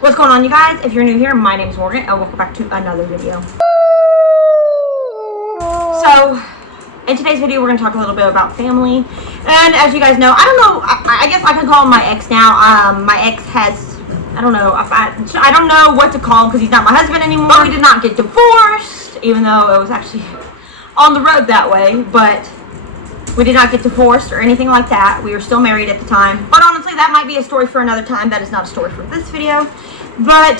What's going on, you guys? If you're new here, my name is Morgan and welcome back to another video. So in today's video we're going to talk a little bit about family, and as you guys know, I guess I can call him my ex now. My ex has, I don't know what to call him because he's not my husband anymore. We did not get divorced, even though it was actually on the road that way, but we did not get divorced or anything like that. We were still married at the time. But honestly, that might be a story for another time. That is not a story for this video. But,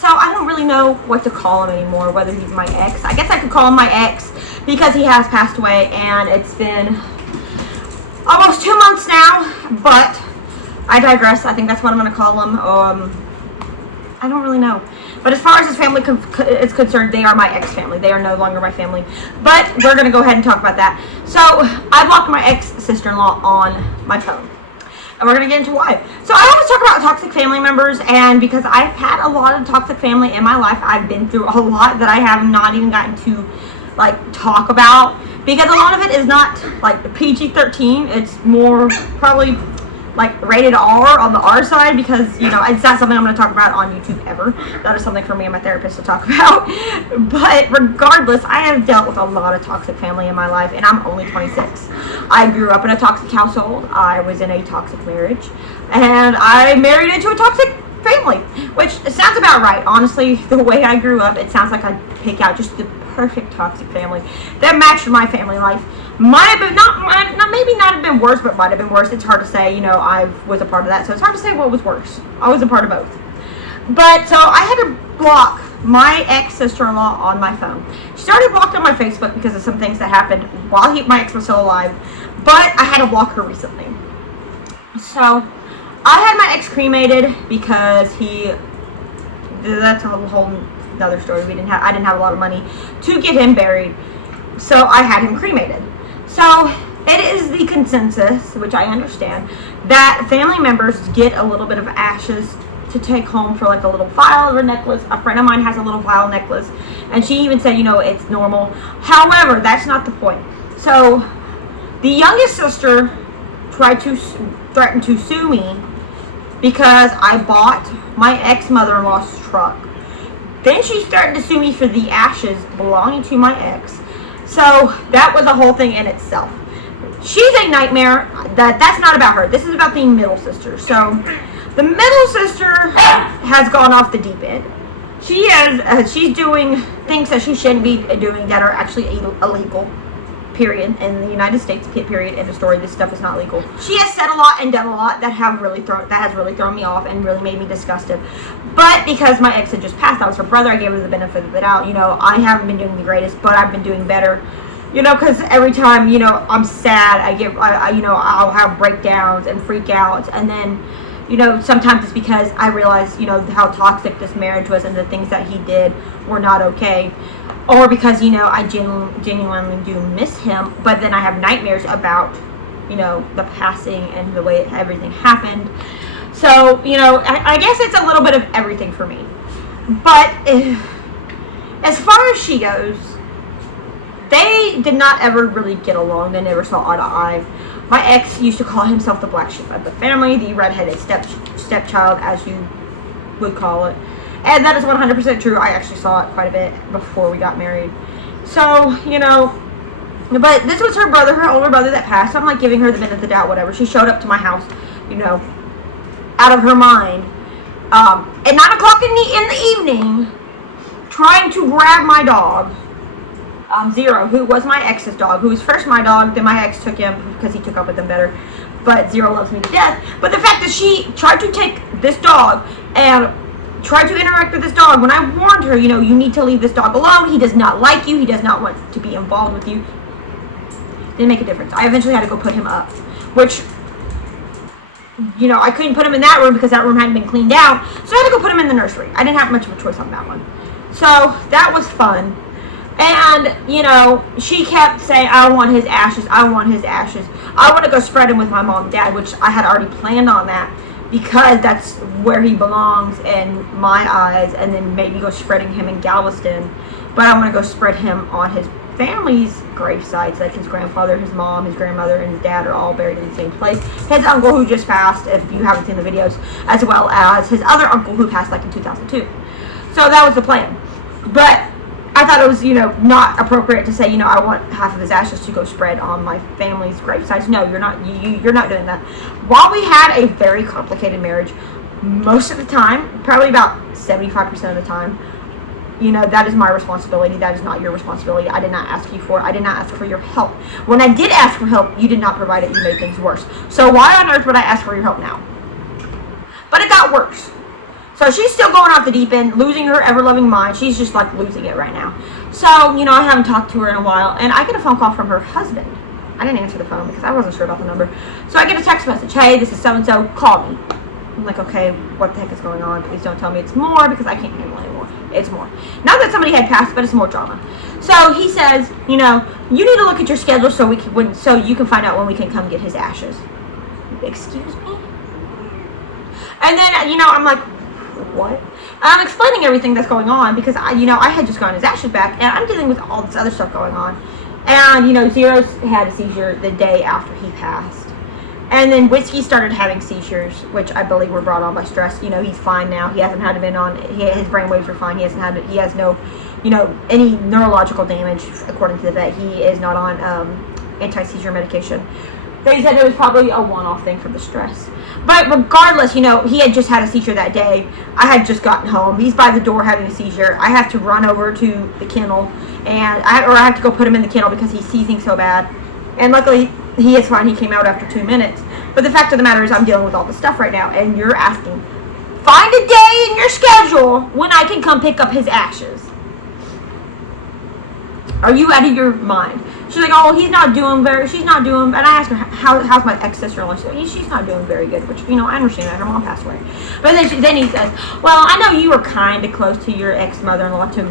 so I don't really know what to call him anymore, whether he's my ex. I guess I could call him my ex because he has passed away and it's been almost 2 months now. But I digress. I think that's what I'm going to call him. I don't really know. But as far as his family is concerned, they are my ex-family. They are no longer my family. But we're going to go ahead and talk about that. So I blocked my ex-sister-in-law on my phone. And we're going to get into why. So I always talk about toxic family members. And because I've had a lot of toxic family in my life, I've been through a lot that I have not even gotten to talk about. Because a lot of it is not PG-13. It's more probably rated R on the R side, because it's not something I'm going to talk about on YouTube ever. That is something for me and my therapist to talk about. But regardless, I have dealt with a lot of toxic family in my life, and I'm only 26. I grew up in a toxic household. I was in a toxic marriage, and I married into a toxic family, which sounds about right. Honestly, the way I grew up, it sounds like I'd pick out just the perfect toxic family that matched my family life. Might have been maybe not have been worse, but might have been worse. It's hard to say. I was a part of that, so it's hard to say what was worse. I was a part of both. But so I had to block my ex-sister-in-law on my phone. She started blocked on my Facebook because of some things that happened while my ex was still alive. But I had to block her recently. So I had my ex cremated because that's a whole another story. I didn't have a lot of money to get him buried, so I had him cremated. So it is the consensus, which I understand, that family members get a little bit of ashes to take home for a little vial or necklace. A friend of mine has a little vial necklace, and she even said, it's normal. However, that's not the point. So the youngest sister threatened to sue me because I bought my ex-mother-in-law's truck. Then she started to sue me for the ashes belonging to my ex. So that was a whole thing in itself. She's a nightmare. That's not about her. This is about the middle sister. So the middle sister has gone off the deep end. She's doing things that she shouldn't be doing that are actually illegal. Period. In the United States. Period. End of story. This stuff is not legal. She has said a lot and done a lot that has really thrown me off and really made me disgusted. But because my ex had just passed, that was her brother, I gave her the benefit of the doubt. I haven't been doing the greatest, but I've been doing better. Because every time I'm sad, I'll have breakdowns and freak outs, and then sometimes it's because I realize how toxic this marriage was and the things that he did were not okay. Or because, I genuinely do miss him, but then I have nightmares about, the passing and the way everything happened. So, I guess it's a little bit of everything for me. But as far as she goes, they did not ever really get along. They never saw eye to eye. My ex used to call himself the black sheep of the family, the redheaded stepchild, as you would call it. And that is 100% true. I actually saw it quite a bit before we got married. So, but this was her brother, her older brother that passed. So I'm giving her the benefit of the doubt, whatever. She showed up to my house, out of her mind. At 9 o'clock in the evening, trying to grab my dog, Zero, who was my ex's dog, who was first my dog, then my ex took him because he took up with him better. But Zero loves me to death. But the fact that she tried to take this dog and tried to interact with this dog when I warned her, you need to leave this dog alone. He does not like you. He does not want to be involved with you. Didn't make a difference. I eventually had to go put him up, which, I couldn't put him in that room because that room hadn't been cleaned out. So I had to go put him in the nursery. I didn't have much of a choice on that one. So that was fun. And, she kept saying, I want his ashes. I want his ashes. I want to go spread him with my mom and dad, which I had already planned on that, because that's where he belongs in my eyes, and then maybe go spreading him in Galveston. But I want to go spread him on his family's grave sites, like his grandfather, his mom, his grandmother, and his dad are all buried in the same place. His uncle, who just passed, if you haven't seen the videos, as well as his other uncle who passed like in 2002. So that was the plan. But I thought it was, not appropriate to say, I want half of his ashes to go spread on my family's grave sites. No, you're not. You're not doing that. While we had a very complicated marriage, most of the time, probably about 75% of the time, that is my responsibility. That is not your responsibility. I did not ask you for it. I did not ask for your help. When I did ask for help, you did not provide it. You made things worse. So why on earth would I ask for your help now? But it got worse. So she's still going off the deep end, losing her ever-loving mind. She's just like losing it right now. So, I haven't talked to her in a while, and I get a phone call from her husband. I didn't answer the phone because I wasn't sure about the number. So I get a text message, hey, this is so-and-so, call me. I'm like, okay, what the heck is going on? Please don't tell me it's more because I can't handle it anymore. It's more. Not that somebody had passed, but it's more drama. So he says, you need to look at your schedule so you can find out when we can come get his ashes. Excuse me? And then, I'm like, what? I'm explaining everything that's going on because I had just gotten his ashes back and I'm dealing with all this other stuff going on. And, Zero's had a seizure the day after he passed. And then Whiskey started having seizures, which I believe were brought on by stress. He's fine now. He hasn't had been on, his brain waves are fine. He has no, any neurological damage, according to the vet. He is not on anti-seizure medication. They said it was probably a one-off thing for the stress. But regardless, he had just had a seizure that day. I had just gotten home. He's by the door having a seizure. I have to run over to the kennel, and I have to go put him in the kennel because he's seizing so bad. And luckily, he is fine. He came out after 2 minutes. But the fact of the matter is I'm dealing with all this stuff right now, and you're asking, find a day in your schedule when I can come pick up his ashes. Are you out of your mind? She's like, oh, she's not doing, and I asked her, how's my ex-sister-in-law? She's like, she's not doing very good, which, I understand that. Her mom passed away. But then he says, well, I know you were kind of close to your ex-mother-in-law, to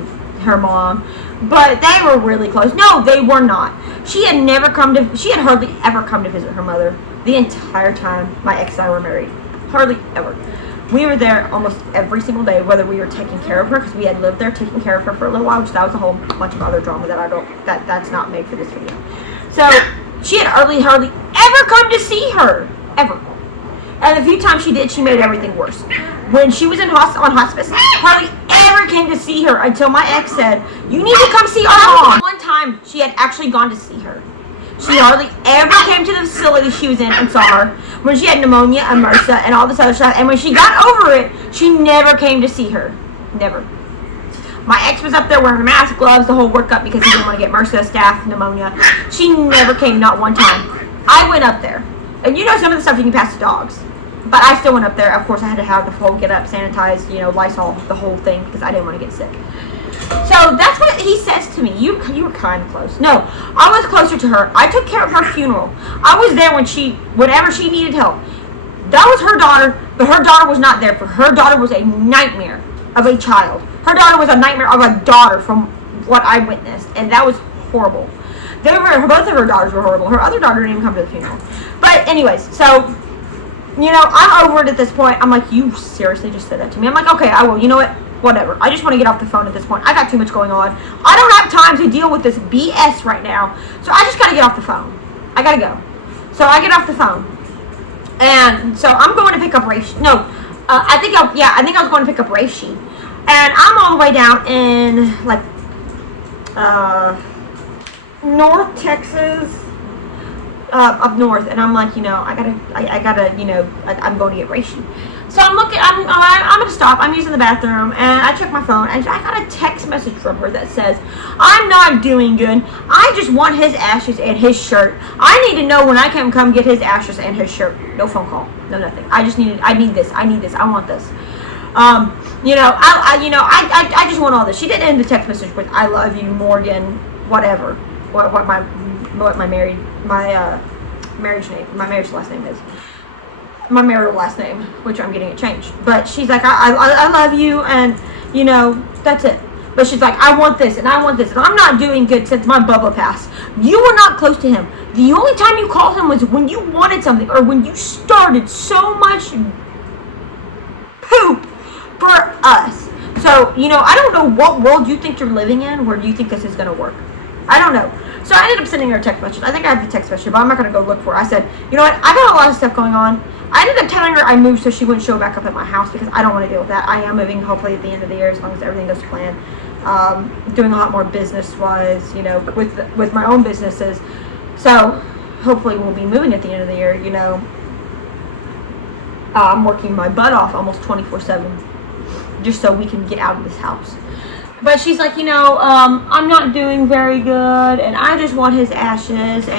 her mom, but they were really close. No, they were not. She had hardly ever come to visit her mother the entire time my ex and I were married. Hardly ever. We were there almost every single day, whether we were taking care of her, because we had lived there taking care of her for a little while, which that was a whole bunch of other drama that's not made for this video. So she had hardly ever come to see her, ever. And the few times she did, she made everything worse. When she was on hospice, hardly ever came to see her until my ex said, you need to come see our mom. One time, she had actually gone to see her. She hardly ever came to the facility she was in and saw her when she had pneumonia and MRSA and all this other stuff. And when she got over it, she never came to see her. Never. My ex was up there wearing a mask, gloves, the whole workup because he didn't want to get MRSA, staph, pneumonia. She never came, not one time. I went up there. And some of the stuff you can pass to dogs. But I still went up there. Of course, I had to have the whole get up, sanitize, Lysol, the whole thing because I didn't want to get sick. So that's what he says to me. You were kind of close. No, I was closer to her. I took care of her funeral. I was there whenever she needed help. That was her daughter, but her daughter was not there. For her daughter was a nightmare of a child. Her daughter was a nightmare of a daughter from what I witnessed, and that was horrible. Both of her daughters were horrible. Her other daughter didn't even come to the funeral. But anyways, so I'm over it at this point. I'm like, you seriously just said that to me? I'm like, okay, I will. You know what? Whatever. I just want to get off the phone at this point. I got too much going on. I don't have time to deal with this BS right now. So I just got to get off the phone. I got to go. So I get off the phone. And so I'm going to pick up Reishi. No, I think I was going to pick up Reishi. And I'm all the way down in, North Texas. Up north, and I'm like, I gotta, I'm going to get Reishi. So I'm gonna stop. I'm using the bathroom, and I check my phone, and I got a text message from her that says, I'm not doing good. I just want his ashes and his shirt. I need to know when I can come get his ashes and his shirt. No phone call, no nothing. I need this. I want this. I just want all this. She didn't end the text message with, I love you, Morgan, whatever. What my marriage last name is. My marital last name, which I'm getting it changed. But she's like, I love you, and that's it. But she's like, I want this, and I want this, and I'm not doing good since my Bubba passed. You were not close to him. The only time you called him was when you wanted something, or when you started so much poop for us. So, I don't know what world you think you're living in where you think this is going to work. I don't know. So I ended up sending her a text message. I think I have the text message, but I'm not going to go look for it. I said, you know what? I got a lot of stuff going on. I ended up telling her I moved so she wouldn't show back up at my house because I don't want to deal with that. I am moving hopefully at the end of the year as long as everything goes to plan. Doing a lot more business-wise, you know, with my own businesses. So hopefully we'll be moving at the end of the year, you know. I'm working my butt off almost 24/7 just so we can get out of this house. But she's like, you know, I'm not doing very good, and I just want his ashes. So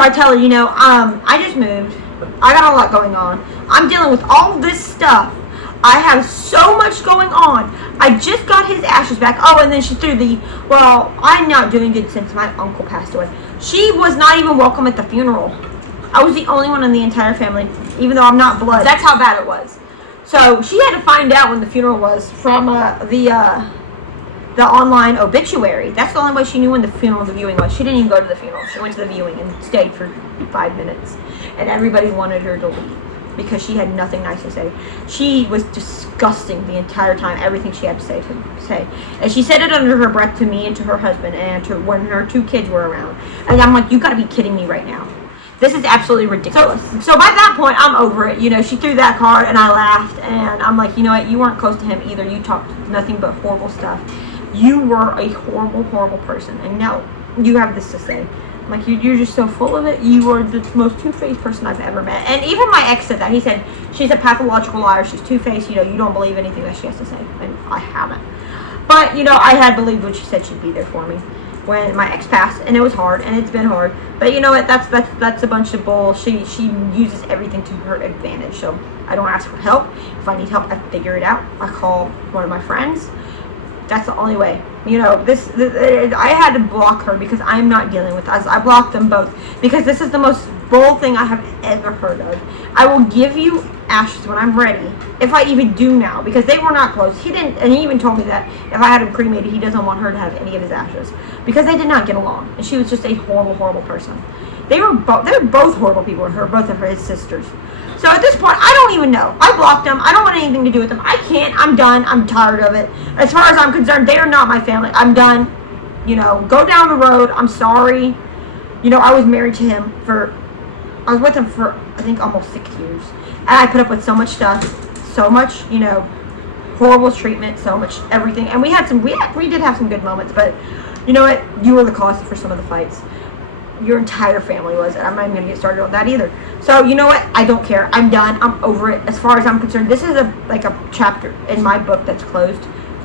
I tell her, you know, I just moved. I got a lot going on. I'm dealing with all this stuff. I have so much going on. I just got his ashes back. Oh, and then she threw well, I'm not doing good since my uncle passed away. She was not even welcome at the funeral. I was the only one in the entire family, even though I'm not blood. That's how bad it was. So she had to find out when the funeral was from the online obituary. That's the only way she knew when the viewing was. She didn't even go to the funeral. She went to the viewing and stayed for 5 minutes. And everybody wanted her to leave because she had nothing nice to say. She was disgusting the entire time, everything she had to say. And she said it under her breath to me and to her husband and to when her 2 kids were around. And I'm like, you gotta be kidding me right now. This is absolutely ridiculous. So by that point, I'm over it. You know, she threw that card and I laughed. And I'm like, you know what? You weren't close to him either. You talked nothing but horrible stuff. You were a horrible, horrible person. And now you have this to say. Like, you're just so full of it. You are the most two-faced person I've ever met. And even my ex said that. He said, she's a pathological liar. She's two-faced. You know, you don't believe anything that she has to say. And I haven't. But, you know, I had believed when she said she'd be there for me when my ex passed. And it was hard. And it's been hard. But you know what? That's a bunch of bull. She uses everything to her advantage. So I don't ask for help. If I need help, I figure it out. I call one of my friends. That's the only way. You know, I had to block her because I'm not dealing with this. I blocked them both because this is the most bold thing I have ever heard of. I will give you ashes when I'm ready, if I even do now, because they were not close. He didn't, and he even told me that if I had him cremated, he doesn't want her to have any of his ashes because they did not get along, and she was just a horrible, horrible person. They were both horrible people, both of his sisters. So at this point, I don't even know. I blocked them. I don't want anything to do with them. I can't. I'm done. I'm tired of it. As far as I'm concerned, they are not my family. I'm done. You know, go down the road. I'm sorry. You know, I was married to him I was with him for, I think, almost 6 years. And I put up with so much stuff. So much, you know, horrible treatment. So much everything. And we did have some good moments. But you know what? You were the cause for some of the fights. Your entire family was, and I'm not even going to get started on that either. So, you know what? I don't care. I'm done. I'm over it. As far as I'm concerned, this is like a chapter in my book that's closed.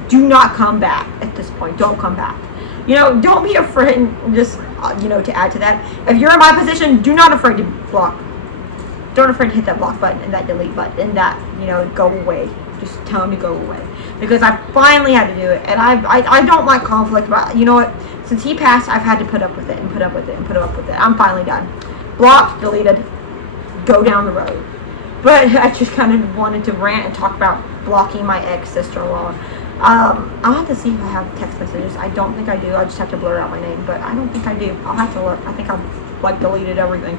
Do not come back at this point. Don't come back. You know, don't be afraid, just, you know, to add to that. If you're in my position, do not afraid to block. Don't afraid to hit that block button and that delete button and that, you know, go away. Just tell them to go away. Because I finally had to do it. And I don't like conflict, but you know what? Since he passed, I've had to put up with it and put up with it and put up with it. I'm finally done. Blocked, deleted, go down the road. But I just kind of wanted to rant and talk about blocking my ex-sister-in-law. I'll have to see if I have text messages. I don't think I do. I just have to blur out my name. But I don't think I do. I'll have to look. I think I've, like, deleted everything.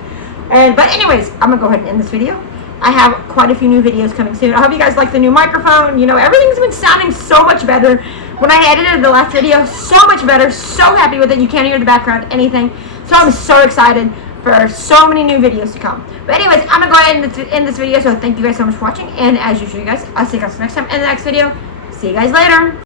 But anyways, I'm going to go ahead and end this video. I have quite a few new videos coming soon. I hope you guys like the new microphone. You know, everything's been sounding so much better. When I edited the last video, so much better. So happy with it. You can't hear the background, anything. So I'm so excited for so many new videos to come. But anyways, I'm going to go ahead and end this video. So thank you guys so much for watching. And as usual, you guys, I'll see you guys next time in the next video. See you guys later.